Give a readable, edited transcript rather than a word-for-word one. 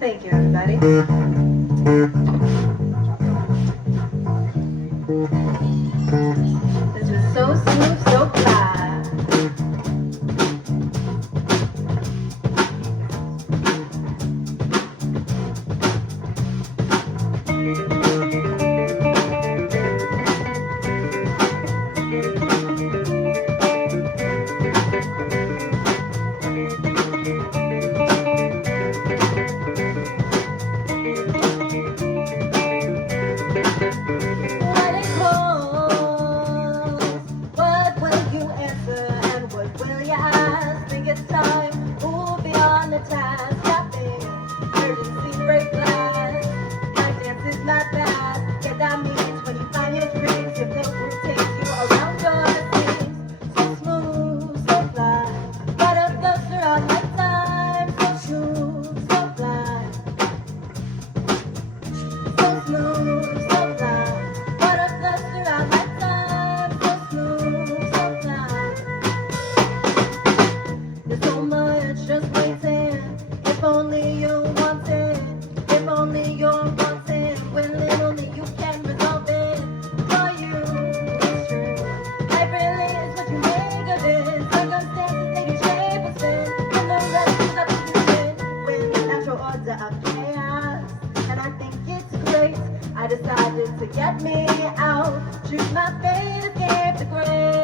Thank you, everybody. This was so smooth, so fly. When it calls, what will you answer and what will you ask? Think it's time, move beyond the task. Nothing, urgency, break glass. My dance is not fast. Yeah, that means when you find your dreams, your faith will take you around your dreams. So smooth, so fly. Butterflies throughout my time. So smooth, so fly. So smooth, so fly. Butterflies throughout my time. So smooth, so fly. There's so much just waiting. If only you want it. If only you're wanting. When only you can resolve it. For you, it's true. Life really is what you make of it. Circumstances take a shape and spin. And the rest is up to you. When the natural order of chaos. And I think it's great. I decided to get me out. Choose my fate, escape the grave.